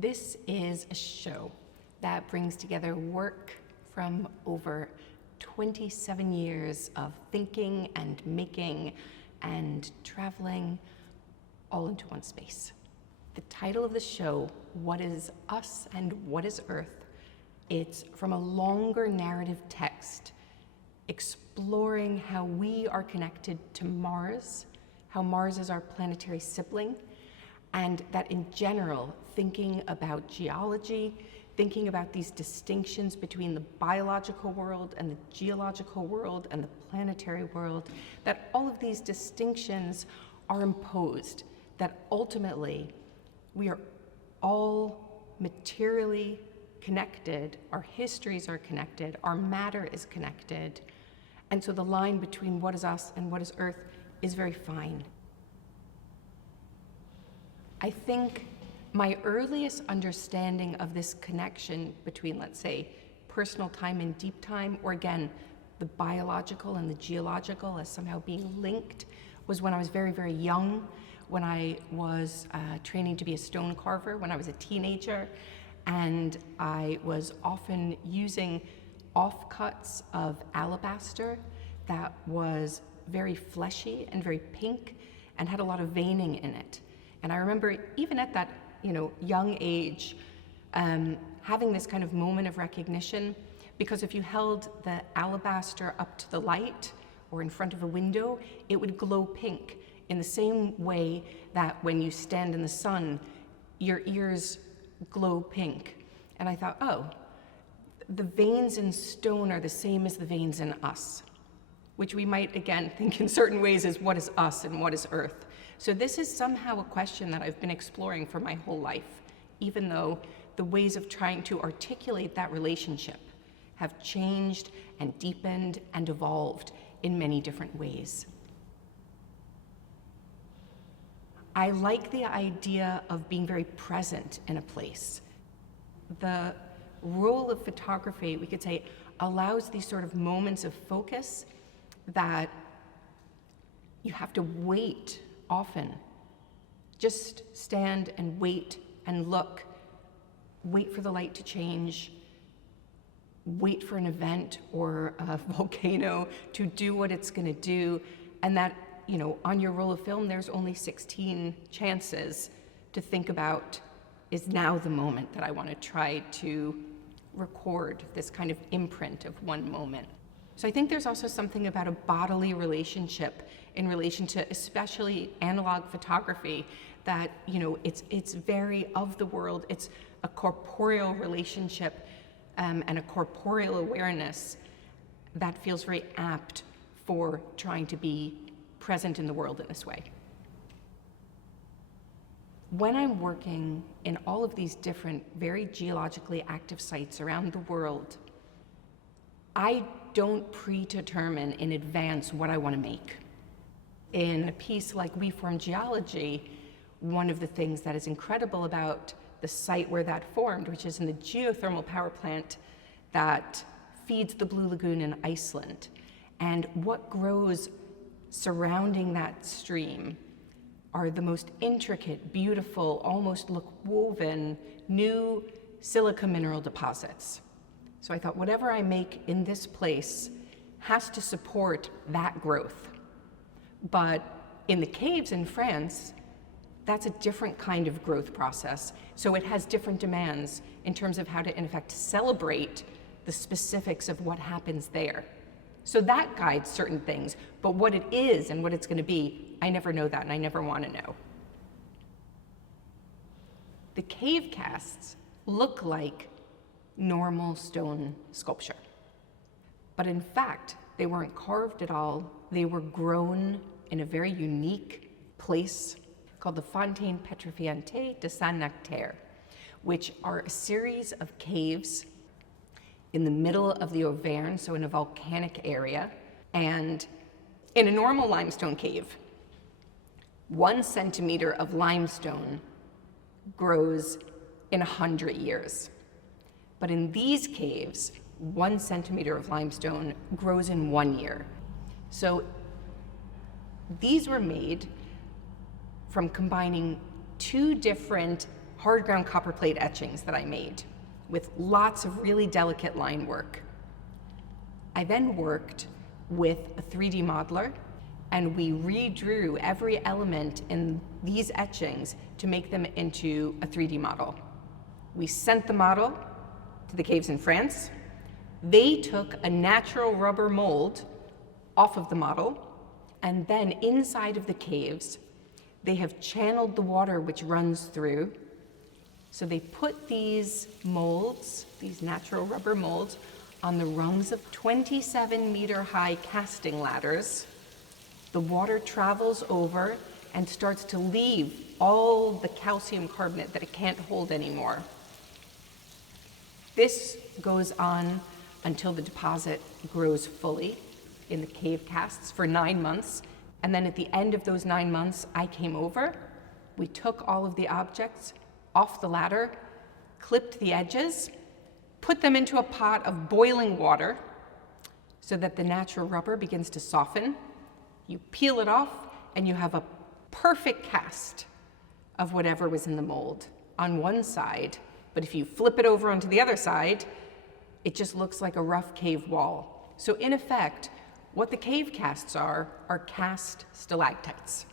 This is a show that brings together work from over 27 years of thinking and making and traveling all into one space. The title of the show, What is Us and What is Earth? It's from a longer narrative text exploring how we are connected to Mars, how Mars is our planetary sibling, and that in general, thinking about geology, thinking about these distinctions between the biological world and the geological world and the planetary world, that all of these distinctions are imposed, that ultimately we are all materially connected, our histories are connected, our matter is connected, and so the line between what is us and what is Earth is very fine. I think my earliest understanding of this connection between, let's say, personal time and deep time, or again, the biological and the geological as somehow being linked, was when I was very, very young, when I was training to be a stone carver, when I was a teenager, and I was often using offcuts of alabaster that was very fleshy and very pink and had a lot of veining in it. And I remember even at that, young age, having this kind of moment of recognition, because if you held the alabaster up to the light or in front of a window, it would glow pink in the same way that when you stand in the sun, your ears glow pink. And I thought, oh, the veins in stone are the same as the veins in us, which we might, again, think in certain ways as what is us and what is Earth. So this is somehow a question that I've been exploring for my whole life, even though the ways of trying to articulate that relationship have changed and deepened and evolved in many different ways. I like the idea of being very present in a place. The role of photography, we could say, allows these sort of moments of focus that you have to wait often. Just stand and wait and look. Wait for the light to change. Wait for an event or a volcano to do what it's going to do. And that, on your roll of film, there's only 16 chances to think about, is now the moment that I want to try to record this kind of imprint of one moment. So I think there's also something about a bodily relationship in relation to especially analog photography that, it's very of the world. It's a corporeal relationship and a corporeal awareness that feels very apt for trying to be present in the world in this way. When I'm working in all of these different, very geologically active sites around the world, I don't predetermine in advance what I want to make. In a piece like We Form Geology, one of the things that is incredible about the site where that formed, which is in the geothermal power plant that feeds the Blue Lagoon in Iceland, and what grows surrounding that stream are the most intricate, beautiful, almost look woven, new silica mineral deposits. So I thought whatever I make in this place has to support that growth. But in the caves in France, that's a different kind of growth process. So it has different demands in terms of how to, in effect, celebrate the specifics of what happens there. So that guides certain things, but what it is and what it's going to be, I never know that, and I never want to know. The cave casts look like normal stone sculpture. But in fact, they weren't carved at all. They were grown in a very unique place called the Fontaine Petrifiante de Saint-Nectaire, which are a series of caves in the middle of the Auvergne, so in a volcanic area. And in a normal limestone cave, 1 centimeter of limestone grows in 100 years. But in these caves, 1 centimeter of limestone grows in 1 year. So these were made from combining 2 different hard ground copperplate etchings that I made with lots of really delicate line work. I then worked with a 3D modeler, and we redrew every element in these etchings to make them into a 3D model. We sent the model to the caves in France. They took a natural rubber mold off of the model, and then inside of the caves, they have channeled the water which runs through. So they put these molds, these natural rubber molds, on the rungs of 27-meter high casting ladders. The water travels over and starts to leave all the calcium carbonate that it can't hold anymore. This goes on until the deposit grows fully in the cave casts for 9 months. And then at the end of those 9 months, I came over. We took all of the objects off the ladder, clipped the edges, put them into a pot of boiling water so that the natural rubber begins to soften. You peel it off, and you have a perfect cast of whatever was in the mold on one side. But if you flip it over onto the other side, it just looks like a rough cave wall. So in effect, what the cave casts are cast stalactites.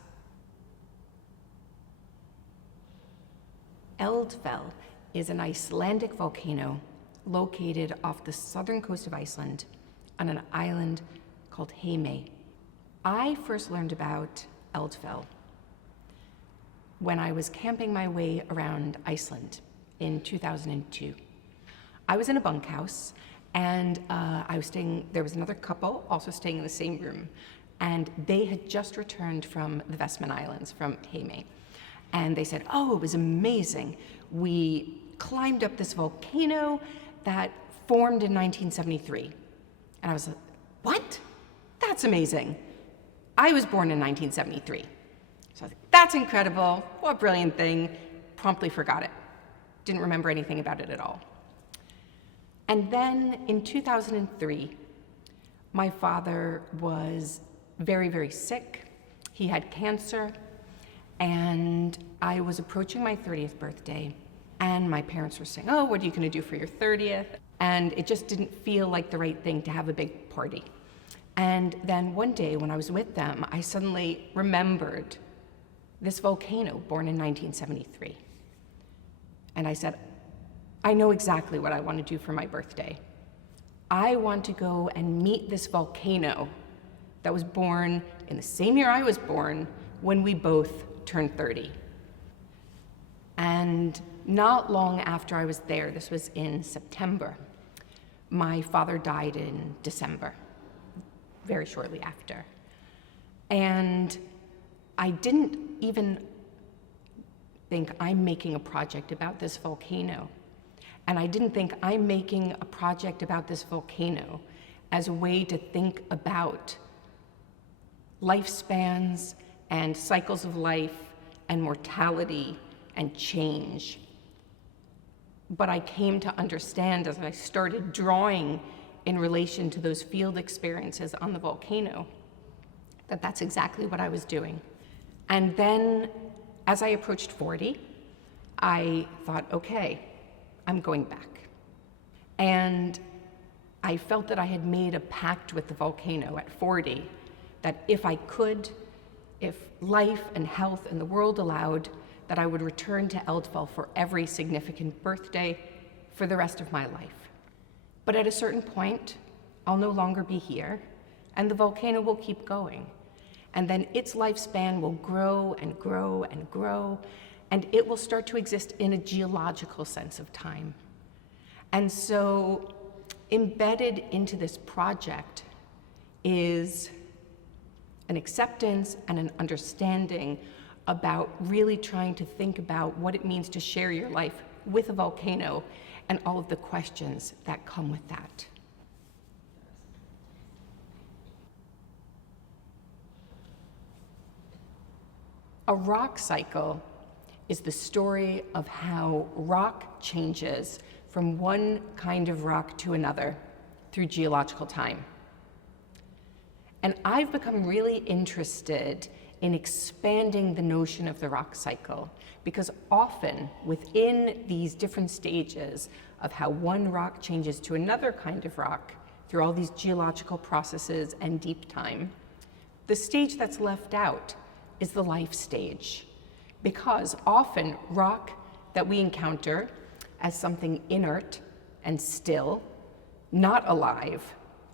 Eldfell is an Icelandic volcano located off the southern coast of Iceland on an island called Heimaey. I first learned about Eldfell when I was camping my way around Iceland in 2002. I was in a bunkhouse, and there was another couple also staying in the same room, and they had just returned from the Vestman Islands, from Heimaey. And they said, oh, it was amazing. We climbed up this volcano that formed in 1973. And I was like, what? That's amazing. I was born in 1973. So I was like, that's incredible. What a brilliant thing. Promptly forgot it. Didn't remember anything about it at all. And then in 2003, my father was very, very sick. He had cancer. And I was approaching my 30th birthday, and my parents were saying, oh, what are you going to do for your 30th? And it just didn't feel like the right thing to have a big party. And then one day when I was with them, I suddenly remembered this volcano born in 1973. And I said, I know exactly what I want to do for my birthday. I want to go and meet this volcano that was born in the same year I was born, when we both turned 30. And not long after I was there, this was in September, my father died in December, very shortly after. And I didn't even think I'm making a project about this volcano. And I didn't think I'm making a project about this volcano as a way to think about lifespans and cycles of life and mortality and change. But I came to understand as I started drawing in relation to those field experiences on the volcano that that's exactly what I was doing. And then as I approached 40, I thought, okay, I'm going back. And I felt that I had made a pact with the volcano at 40, that if I could, if life and health and the world allowed, that I would return to Eldfell for every significant birthday for the rest of my life. But at a certain point, I'll no longer be here, and the volcano will keep going. And then its lifespan will grow and grow and grow, and it will start to exist in a geological sense of time. And so embedded into this project is an acceptance and an understanding about really trying to think about what it means to share your life with a volcano and all of the questions that come with that. A rock cycle is the story of how rock changes from one kind of rock to another through geological time. And I've become really interested in expanding the notion of the rock cycle, because often within these different stages of how one rock changes to another kind of rock through all these geological processes and deep time, the stage that's left out is the life stage, because often rock that we encounter as something inert and still, not alive,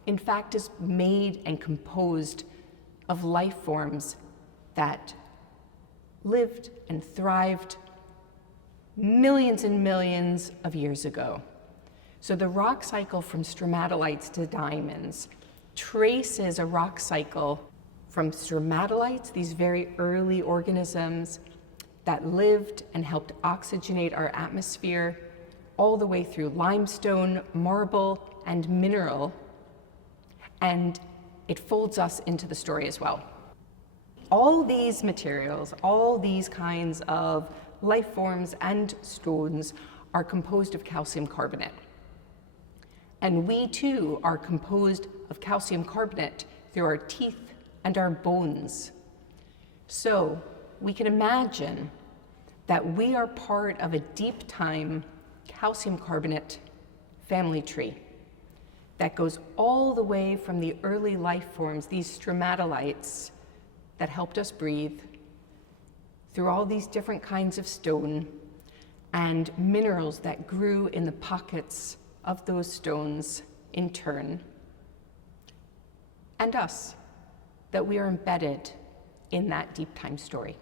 in fact is made and composed of life forms that lived and thrived millions and millions of years ago. So the rock cycle from stromatolites to diamonds traces a rock cycle from stromatolites, these very early organisms that lived and helped oxygenate our atmosphere, all the way through limestone, marble, and mineral, and it folds us into the story as well. All these materials, all these kinds of life forms and stones are composed of calcium carbonate. And we too are composed of calcium carbonate through our teeth and our bones. So we can imagine that we are part of a deep time calcium carbonate family tree that goes all the way from the early life forms, these stromatolites that helped us breathe, through all these different kinds of stone and minerals that grew in the pockets of those stones in turn, and us, that we are embedded in that deep time story.